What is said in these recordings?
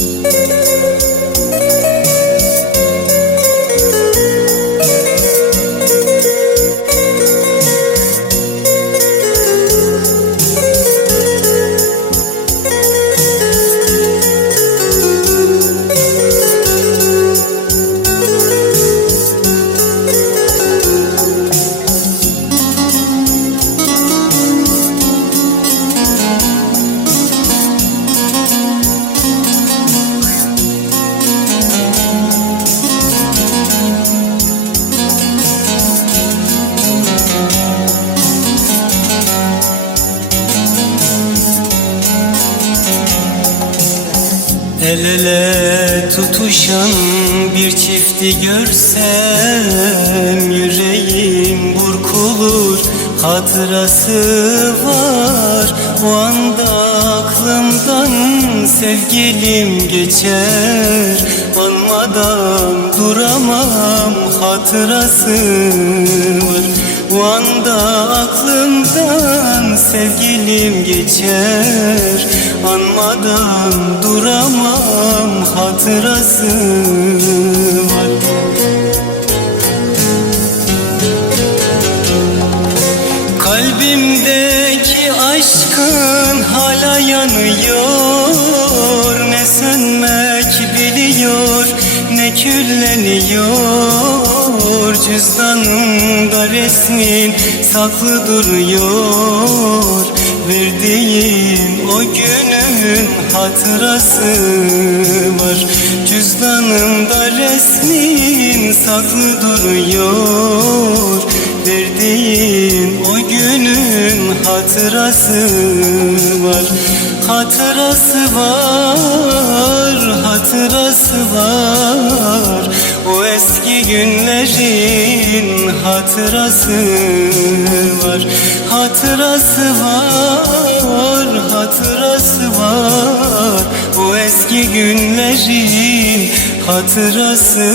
Música El ele tutuşan bir çifti görsem Yüreğim burkulur hatırası var. O anda aklımdan sevgilim geçer. Anmadan duramam hatırası var. O anda aklımdan sevgilim geçer. Anmadan duramam hatırası var. Kalbimdeki aşkın hala yanıyor. Ne sönmek biliyor ne külleniyor. Cüzdanımda resmin saklı duruyor. Verdiğin o günün hatırası var. Cüzdanımda resmin saklı duruyor. Verdiğin o günün hatırası var. Hatırası var, hatırası var. O eski günlerin hatırası var Hatırası var, hatırası var. O eski günlerin hatırası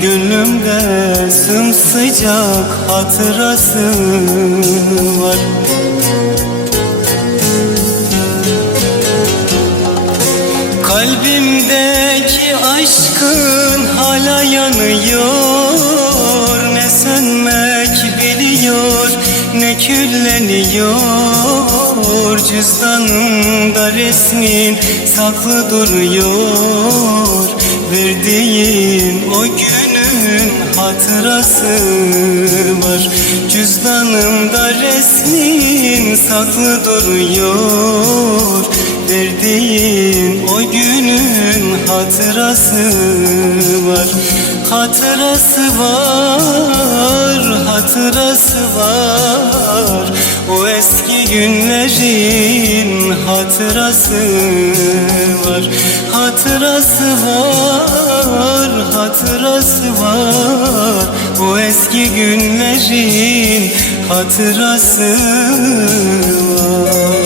Gönlümde sımsıcak hatırası var. Kalbimdeki aşkın hala yanıyor. Ne sönmek biliyor ne külleniyor. Cüzdanımda resmin saklı duruyor hatırası var. Cüzdanımda resmin saklı duruyor. Verdiğin o günün hatırası var. Hatırası var, hatırası var. O eski günlerin hatırası var. Hatırası var, hatırası var. O eski günlerin hatırası var